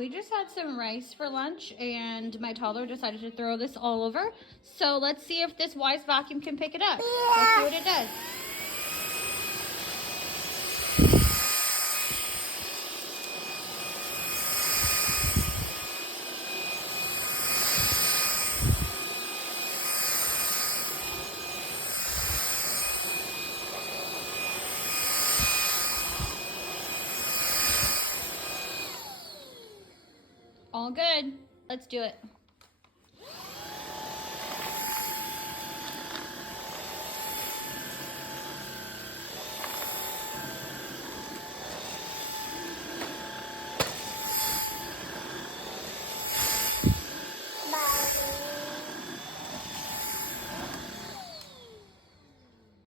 We just had some rice for lunch and my toddler decided to throw this all over. So let's see if this Wise vacuum can pick it up. Let's see what it does. All good. Let's do it.